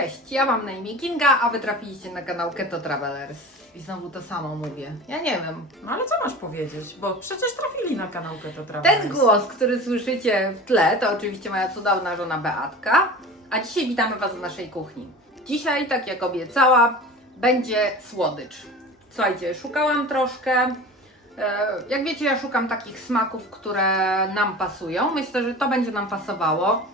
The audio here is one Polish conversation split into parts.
Cześć, ja mam na imię Kinga, a wy trafiliście na kanał Keto Travelers. I znowu to samo mówię. Ja nie wiem. No ale co masz powiedzieć? Bo przecież trafili na kanał Keto Travelers. Ten głos, który słyszycie w tle, to oczywiście moja cudowna żona Beatka. A dzisiaj witamy Was w naszej kuchni. Dzisiaj, tak jak obiecałam, będzie słodycz. Słuchajcie, szukałam troszkę. e, Jak wiecie, ja szukam takich smaków, które nam pasują. Myślę, że to będzie nam pasowało.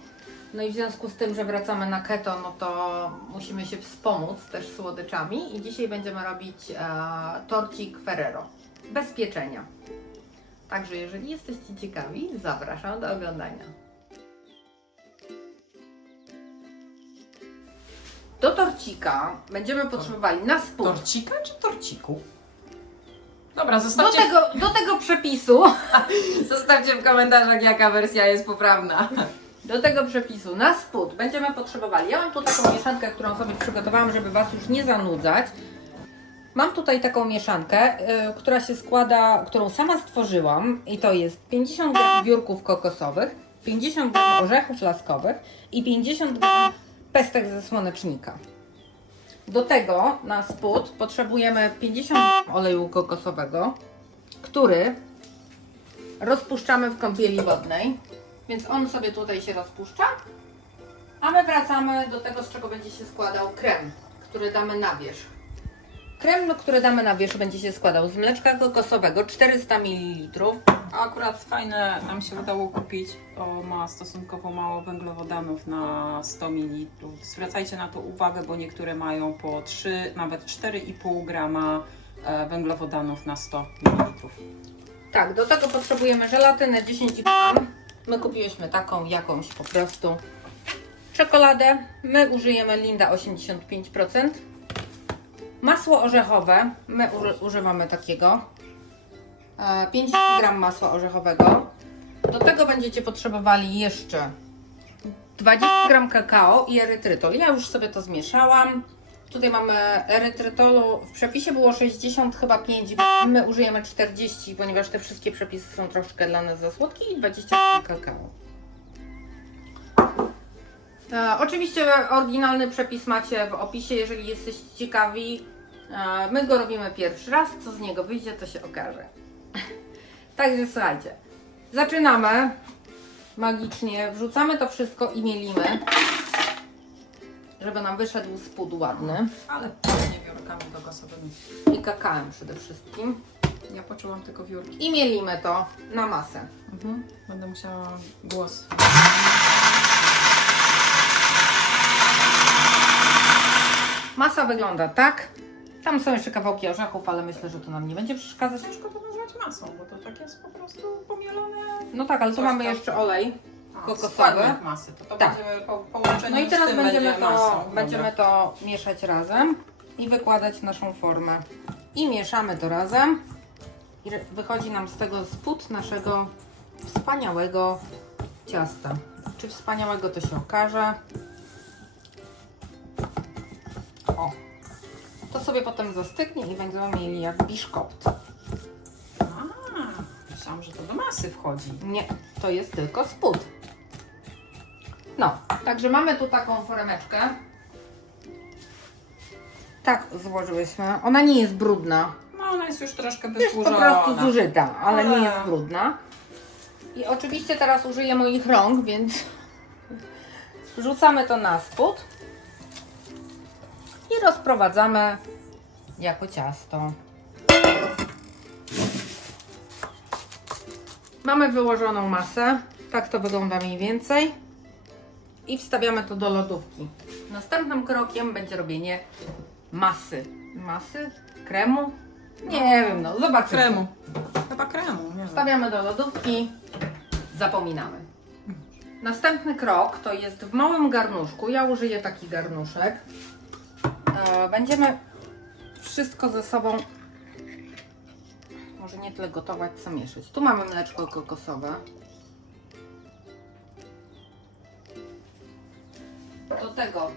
No i w związku z tym, że wracamy na keto, no to musimy się wspomóc też słodyczami. I dzisiaj będziemy robić e, torcik Ferrero. Bez pieczenia. Także jeżeli jesteście ciekawi, zapraszam do oglądania. Do torcika będziemy potrzebowali na spód. Torcika czy torciku? Dobra, Do zostawcie, tego, do tego przepisu, zostawcie w komentarzach jaka wersja jest poprawna. Do tego przepisu na spód będziemy potrzebowali. Ja mam tu taką mieszankę, którą sobie przygotowałam, żeby Was już nie zanudzać. Mam tutaj taką mieszankę, y, która się składa, którą sama stworzyłam i to jest 50 gram wiórków kokosowych, 50 gram orzechów laskowych i 50 gram pestek ze słonecznika. Do tego na spód potrzebujemy 50 gram oleju kokosowego, który rozpuszczamy w kąpieli wodnej, więc on sobie tutaj się rozpuszcza. A my wracamy do tego, z czego będzie się składał krem, który damy na wierzch. Krem, który damy na wierzch, będzie się składał z mleczka kokosowego 400 ml, A akurat fajne nam się udało kupić, bo ma stosunkowo mało węglowodanów na 100 ml. Zwracajcie na to uwagę, bo niektóre mają po 3, nawet 4,5 grama e, węglowodanów na 100 ml. Tak, do tego potrzebujemy żelatynę 10 gram. My kupiłyśmy taką jakąś po prostu. Czekoladę. My użyjemy Linda 85%. Masło orzechowe. My uży, używamy takiego. E, 50 gram masła orzechowego. Do tego będziecie potrzebowali jeszcze 20 gram kakao i erytrytol. Ja już sobie to zmieszałam. Tutaj mamy erytrytolu, w przepisie było 60, chyba 5, my użyjemy 40, ponieważ te wszystkie przepisy są troszkę dla nas za słodkie i 20 kakao. E, oczywiście oryginalny przepis macie w opisie, jeżeli jesteście ciekawi. E, my go robimy pierwszy raz, co z niego wyjdzie, to się okaże. Także słuchajcie, zaczynamy magicznie, wrzucamy to wszystko i mielimy, żeby nam wyszedł spód ładny. Ale pewnie wiórkami kokosowymi. i kakałem przede wszystkim. Ja poczułam tylko wiórki. I mielimy to na masę. Mhm. Będę musiała głos. Masa wygląda tak. Tam są jeszcze kawałki orzechów, ale myślę, że to nam nie będzie przeszkadzać. Ciężko to nazwać masą, bo to tak jest po prostu pomielone. No tak, ale tu Coś mamy tam. jeszcze olej. Składnik masy. To, to Tak. będziemy po połączeniu No i z teraz tym będziemy będzie to, masą. będziemy to mieszać razem i wykładać w naszą formę. I mieszamy to razem. I re- wychodzi nam z tego spód naszego wspaniałego ciasta. Czy wspaniałego to się okaże. O. To sobie potem zastygnie i będziemy mieli jak biszkopt. A, myślałam, że to do masy wchodzi. Nie, to jest tylko spód. No, także mamy tu taką foremeczkę. Tak złożyłyśmy. Ona nie jest brudna. No ona jest już troszkę Jest po wysłużona. prostu zużyta, ale nie Ale- jest brudna. I oczywiście teraz użyję moich rąk, więc wrzucamy to na spód i rozprowadzamy jako ciasto. Mamy wyłożoną masę, tak to wygląda mniej więcej. I wstawiamy to do lodówki. Następnym krokiem będzie robienie masy. Masy? Kremu? Nie wiem, no zobaczymy. Kremu. Chyba kremu, nie wiem. Wstawiamy do lodówki, zapominamy. Następny krok to jest w małym garnuszku. Ja użyję taki garnuszek. E, Będziemy wszystko ze sobą, może nie tyle gotować, co mieszać. Tu mamy mleczko kokosowe. Do tego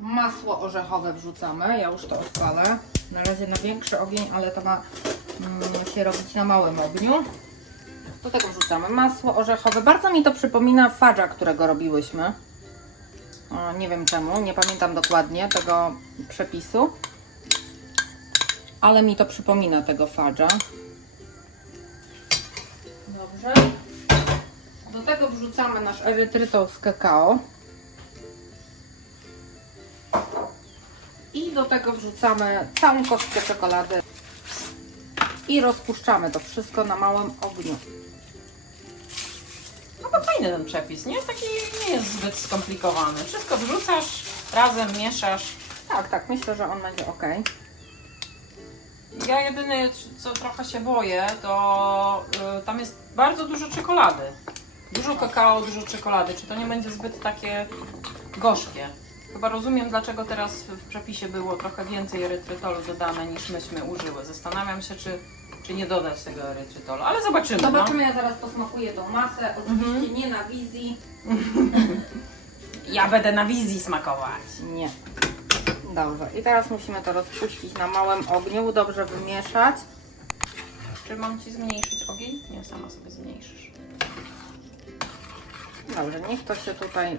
masło orzechowe wrzucamy. Ja już to odpalę. Na razie na większy ogień, ale to ma mm, się robić na małym ogniu. Do tego wrzucamy masło orzechowe. Bardzo mi to przypomina fadża, którego robiłyśmy. O, nie wiem czemu, nie pamiętam dokładnie tego przepisu. Ale mi to przypomina tego fadża. Dobrze. Do tego wrzucamy nasz erytrytol z kakao. I do tego wrzucamy całą kostkę czekolady. I rozpuszczamy to wszystko na małym ogniu. No to fajny ten przepis, nie? Taki nie jest zbyt skomplikowany. Wszystko wrzucasz, razem mieszasz. Tak, tak, myślę, że on będzie ok. Ja jedyne, co trochę się boję, to y, tam jest bardzo dużo czekolady. Dużo kakao, dużo czekolady. Czy to nie będzie zbyt takie gorzkie? Chyba rozumiem, dlaczego teraz w przepisie było trochę więcej erytrytolu dodane niż myśmy użyły. Zastanawiam się, czy, czy nie dodać tego erytrytolu, ale zobaczymy. No. Zobaczymy, ja zaraz posmakuję tą masę. Oczywiście Mhm. nie na wizji. Ja będę na wizji smakować. Nie. Dobrze. I teraz musimy to rozpuścić na małym ogniu, dobrze wymieszać. Czy mam Ci zmniejszyć ogień? Nie, sama sobie zmniejszysz. Dobrze, niech to się tutaj...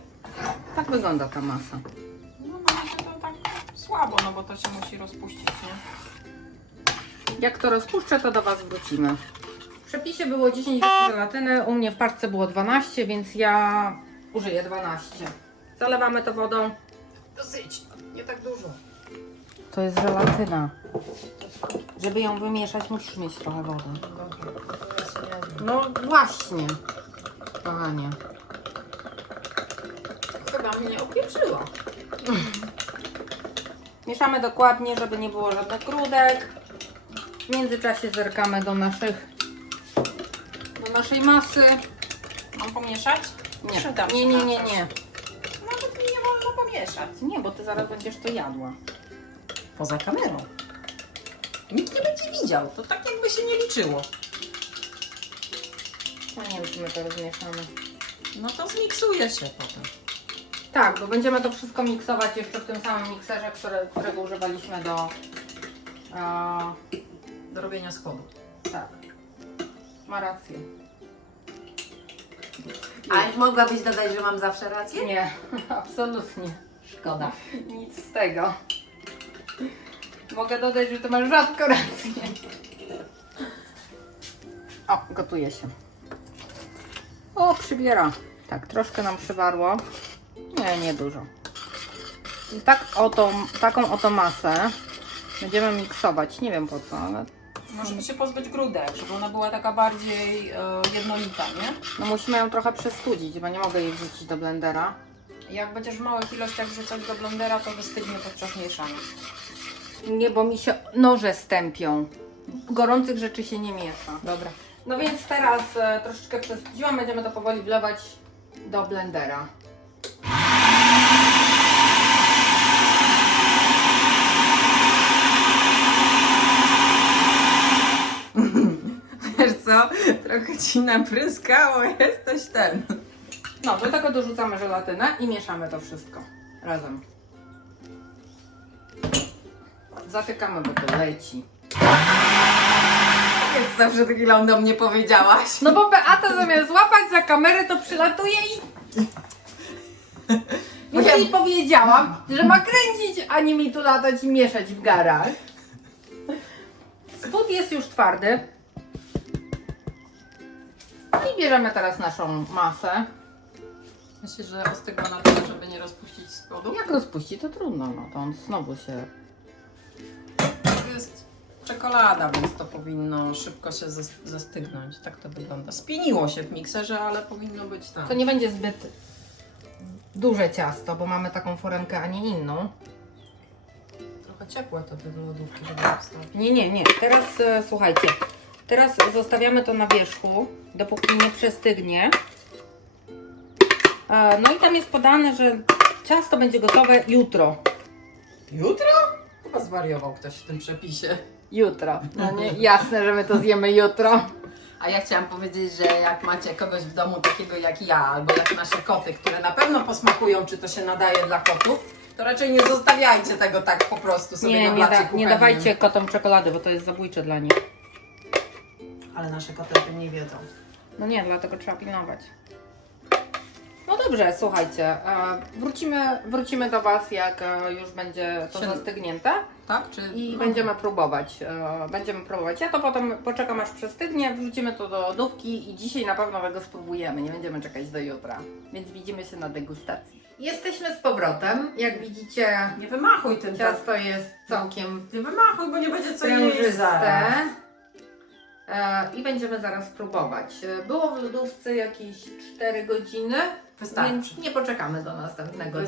Tak wygląda ta masa. Słabo, no bo to się musi rozpuścić, nie? Jak to rozpuszczę, to do Was wrócimy. W przepisie było 10 gramów żelatyny, u mnie w parce było 12, więc ja użyję 12. Zalewamy to wodą. Dosyć, nie tak dużo. To jest żelatyna. Żeby ją wymieszać, musisz mieć trochę wody. No właśnie, kochanie. Chyba mnie opieprzyła. Mieszamy dokładnie, żeby nie było żadnych grudek. W międzyczasie zerkamy do naszych do naszej masy. Mam pomieszać? Nie, Przydam nie, nie, na nie, coś. nie. Nawet mi nie wolno pomieszać. Nie, bo ty zaraz będziesz to jadła. Poza kamerą. Nikt nie będzie widział. To tak jakby się nie liczyło. No nie wiem, czy my to rozmieszamy. No to zmiksuje się potem. Tak, bo będziemy to wszystko miksować jeszcze w tym samym mikserze, które, którego używaliśmy do... A, Do robienia spodu. tak, ma rację. A mogłabyś dodać, że mam zawsze rację? Nie, absolutnie. Szkoda. Nic z tego. Mogę dodać, że ty masz rzadko rację. O, gotuje się. O, przybiera. Tak, troszkę nam przywarło. Nie, nie dużo. I tak oto, taką oto masę będziemy miksować. Nie wiem po co, ale Możemy się pozbyć grudek, żeby ona była taka bardziej e, jednolita, nie? no musimy ją trochę przestudzić, bo nie mogę jej wrzucić do blendera. Jak będziesz w małych ilościach wrzucać do blendera, to wystygnie podczas mieszania. Nie, bo mi się noże stępią. Gorących rzeczy się nie miesza. Dobra. No więc teraz e, troszeczkę przestudziłam, będziemy to powoli wlewać do blendera. Co? Trochę ci napryskało, jesteś ten. No, do tego dorzucamy żelatynę i mieszamy to wszystko razem. Zatykamy, bo to leci. Jak zawsze taki do mnie powiedziałaś. No bo Beata zamiast złapać za kamerę, to przylatuje i... Więc jej powiedziałam, że ma kręcić, a nie mi tu latać i mieszać w garach. Spód jest już twardy. Bierzemy teraz naszą masę. Myślisz, że ostygła na tyle, żeby nie rozpuścić spodu? Jak rozpuści, to trudno, no to on znowu się... To jest czekolada, więc to powinno szybko się zas- zastygnąć. Tak to wygląda. Spieniło się w mikserze, ale powinno być tam. To nie będzie zbyt duże ciasto, bo mamy taką foremkę, a nie inną. Trochę ciepłe to do lodówki, żeby wstąpić. Nie, nie, nie. Teraz e, słuchajcie. Teraz zostawiamy to na wierzchu, dopóki nie przestygnie. E, no i tam jest podane, że ciasto będzie gotowe jutro. Jutro? Chyba zwariował ktoś w tym przepisie. Jutro. No nie, jasne, że my to zjemy jutro. A ja chciałam powiedzieć, że jak macie kogoś w domu takiego jak ja, albo jak nasze koty, które na pewno posmakują, czy to się nadaje dla kotów, to raczej nie zostawiajcie tego tak po prostu sobie Nie, na nie, da, nie dawajcie kotom czekolady, bo to jest zabójcze dla nich. Ale nasze koty o tym nie wiedzą. No nie, dlatego trzeba pilnować. No dobrze, słuchajcie, e, wrócimy, wrócimy do Was, jak e, już będzie to Siedem. zastygnięte Tak? Czy... i no. będziemy próbować. e, Będziemy próbować. Ja to potem poczekam aż przestygnie, wrzucimy to do lodówki i dzisiaj na pewno tego spróbujemy. Nie będziemy czekać do jutra, więc widzimy się na degustacji. Jesteśmy z powrotem. Jak widzicie, Nie wymachuj tym tak. ciasto jest całkiem Nie wymachuj, bo nie będzie co jeść sprężyste. E, I będziemy zaraz próbować. E, Było w lodówce jakieś 4 godziny, Wystarczy. więc nie poczekamy do następnego dnia.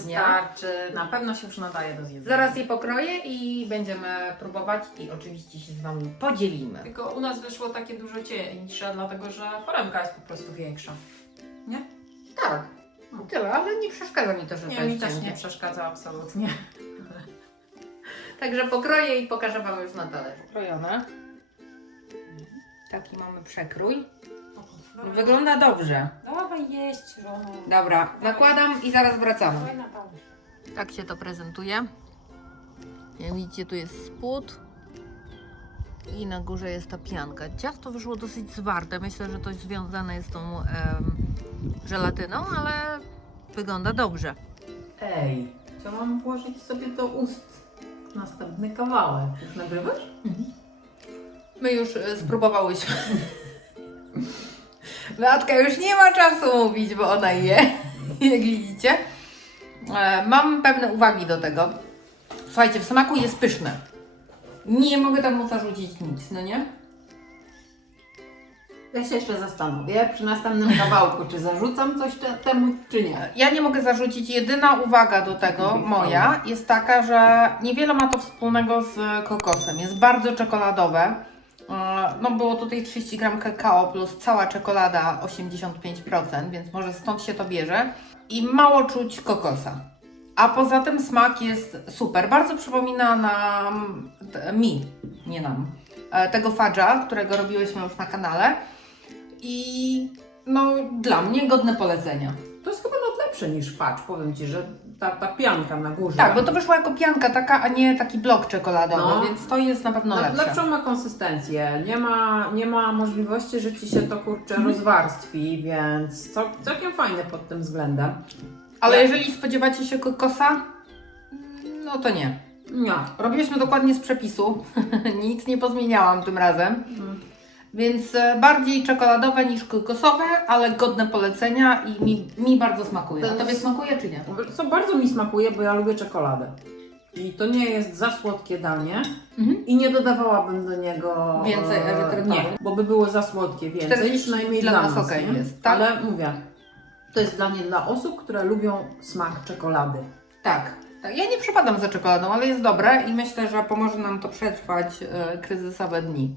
Wystarczy. Na pewno się już nadaje do zjedzenia. Zaraz je pokroję i będziemy próbować i oczywiście się z Wami podzielimy. Tylko u nas wyszło takie dużo cieńsze, dlatego że foremka jest po prostu większa. Tak, tyle, ale nie przeszkadza mi to, że to Nie, mi jest też cienkie. nie przeszkadza absolutnie. Także pokroję i pokażę Wam już na talerzu. Krojone. Taki mamy przekrój. Wygląda dobrze. Dawaj jeść, żono. Dobra, nakładam i zaraz wracamy. Dawaj na talerz. Tak się to prezentuje. Jak widzicie, tu jest spód i na górze jest ta pianka. Ciasto wyszło dosyć zwarte. Myślę, że to związane jest z tą em, żelatyną, ale wygląda dobrze. Ej, chciałam włożyć sobie do ust następny kawałek. Już nagrywasz? My już e, spróbowałyśmy. Beatka już nie ma czasu mówić, bo ona je, jak widzicie. E, Mam pewne uwagi do tego. Słuchajcie, w smaku jest pyszne. Nie mogę tam mu zarzucić nic, no nie? Ja się jeszcze zastanowię przy następnym kawałku, czy zarzucam coś te, temu, czy nie. Ja nie mogę zarzucić. Jedyna uwaga do tego, moja, jest taka, że niewiele ma to wspólnego z kokosem. Jest bardzo czekoladowe. No było tutaj 30 gram kakao plus cała czekolada 85%, więc może stąd się to bierze. I mało czuć kokosa. A poza tym smak jest super. Bardzo przypomina nam, mi, nie nam, e, tego fadża, którego robiłyśmy już na kanale. I no dla mnie godne polecenia. Lepsze niż facz, powiem Ci, że ta, ta pianka na górze. Tak, bo to wyszło jako pianka taka, a nie taki blok czekoladowy, No. więc to jest na pewno No, lepsze. lepszą ma konsystencję. Nie ma, nie ma możliwości, że Ci się to kurczę Mhm. rozwarstwi, więc cał, całkiem fajne pod tym względem. Ale jeżeli spodziewacie się kokosa, no to nie. Nie. Robiłyśmy dokładnie z przepisu, nic nie pozmieniałam tym razem, Mhm. Więc e, bardziej czekoladowe niż kokosowe, ale godne polecenia i mi, mi bardzo smakuje. To A Tobie smakuje czy nie? Co bardzo mi smakuje, bo ja lubię czekoladę. I to nie jest za słodkie danie. Mhm. I nie dodawałabym do niego Więcej e, erytrytolu? Nie, bo by było za słodkie więcej, 40 przynajmniej dla dla, nas nie? jest, tak? Ale mówię, to jest dla mnie dla osób, które lubią smak czekolady. Tak. tak. Ja nie przepadam za czekoladą, ale jest dobre i myślę, że pomoże nam to przetrwać e, kryzysowe dni.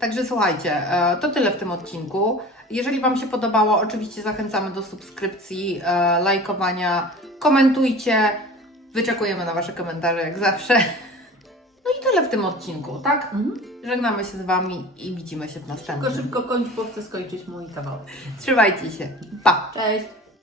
Także słuchajcie, e, to tyle w tym odcinku. Jeżeli Wam się podobało, oczywiście zachęcamy do subskrypcji, e, lajkowania, komentujcie. Wyczekujemy na Wasze komentarze jak zawsze. No i tyle w tym odcinku, tak? Mhm. Żegnamy się z Wami i widzimy się w Tylko następnym. szybko kończ, bo chcę skończyć mój kawałek. Trzymajcie się. Pa! Cześć!